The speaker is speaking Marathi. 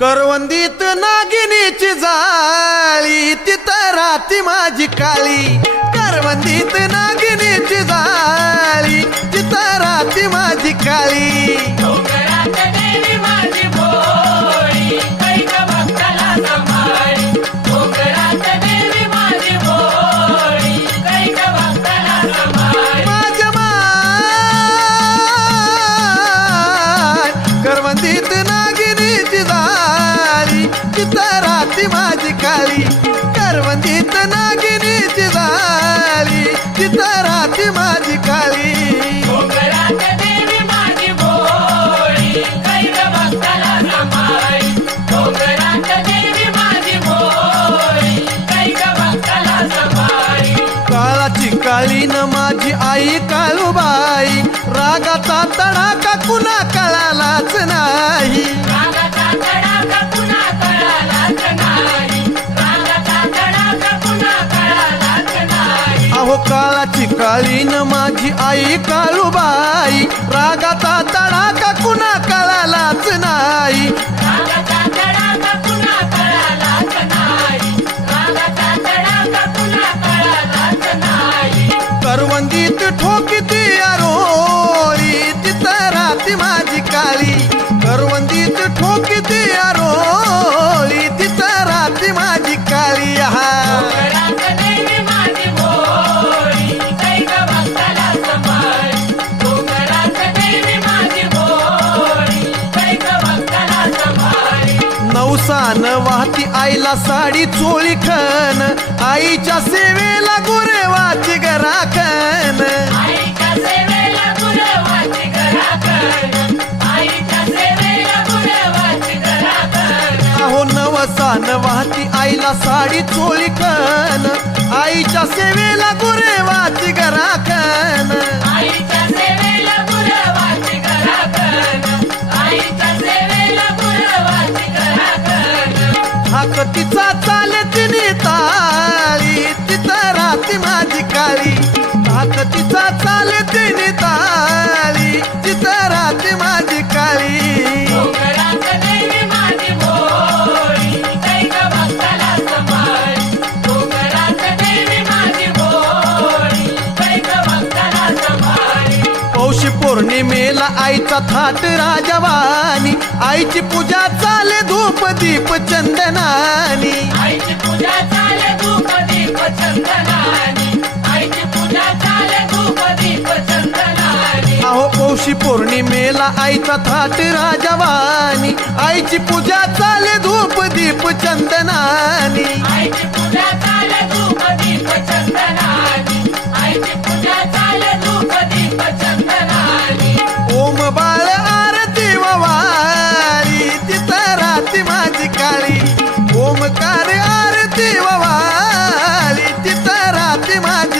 करवंदीत नागिनीची जाळी तिथं राती माझी काळी करवंदीत नागिनीची जाळी तिथं राती माझी काळी राती माझी काळी करवंदीत नागिनीची जाळी तिथं माझी काळी काळाची काळीन माझी आई काळूबाई. रागाचा तडाका कुणा कळालाच काळाची काळीन माझी आई काळूबाई. रागाचा नवसान वाहती आईला साडी चोळी खन आईच्या सेवेला गुरेवाची गराखन अहो नवसान वाहती आईला साडी चोळी खन आईच्या सेवेला गुरेवाची गराखन आईच्या सेवेला घराकण पौर्णिमेला आईचा थाट राजवानी. आईची पूजा चाले धूप दीप चंदनानी. आईची पूजा चाले धूप दीप चंदनानी. आईची पूजा चाले धूप दीप चंदनानी. अहो पौषी पौर्णिमेला आईचा थाट राजवानी. आईची पूजा चाले धूप दीप चंदनानी. तिथं राती